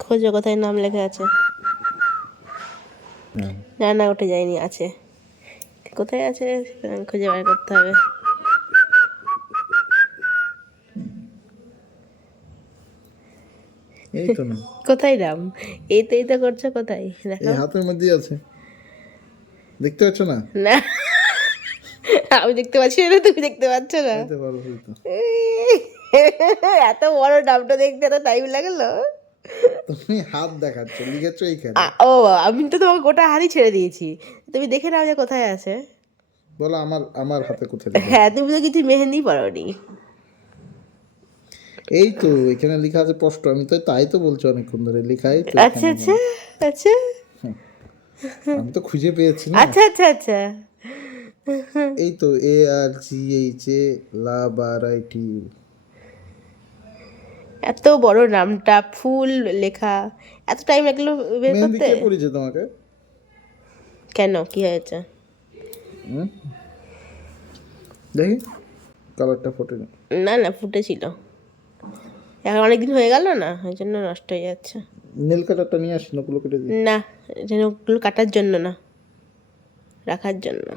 খোঁজো কোথায় নাম লেখা আছে। না না, উঠে যায়নি, আছে। কোথায় আছে খুঁজে বার করতে হবে। এই তো না, কোথায় নাম? এই তো করছো, কোথায় এই দেখো। হাতের মধ্যেই আছে, দেখতে পাচ্ছ না? না, আমি দেখতে পাচ্ছি না, তুমি দেখতে পাচ্ছ না। এই তো পারো তো। এত বড় নামটা দেখতে এত টাইম লাগলো। তুমি হাত দেখাচ্ছ, লিখেছো এইখানে। ও, আমি তো তোমাকে গোটা হাতই ছেড়ে দিয়েছি, তুমি দেখে নাও যে কোথায় আছে। বলো আমার আমার হাতে কোথায় লেখা হ্যাঁ, আছে? তুমি তো কিছু মেহেন্দি পরোনি। এই তো এখানে লেখা আছে স্পষ্ট, আমি তো তাই তো বলছি অনেকক্ষণ ধরে, লেখাই তো আচ্ছা এখানে আচ্ছা এখানে। আচ্ছা আমি তো খুঁজে পেয়েছি না। আচ্ছা আচ্ছা আচ্ছা। এই তো ARGHA লাবারাইটি। এত বড় নামটা ফুল লেখা, এত টাইম লাগলো বের মেহেন্দি করতে। কে পড়েছে তোমাকে? কেন, কি হয়েছে? হুম, দেখি কালারটা ফোটে না। না না, ফুটেছিল, এখন অনেকদিন হয়ে গেল না, ওই জন্য নষ্ট হয়ে যাচ্ছে। নীল কালারটা নিয়ে আসি, নকুলো কেটে দিই। না, এটা ওগুলো কাটার জন্য না, রাখার জন্য।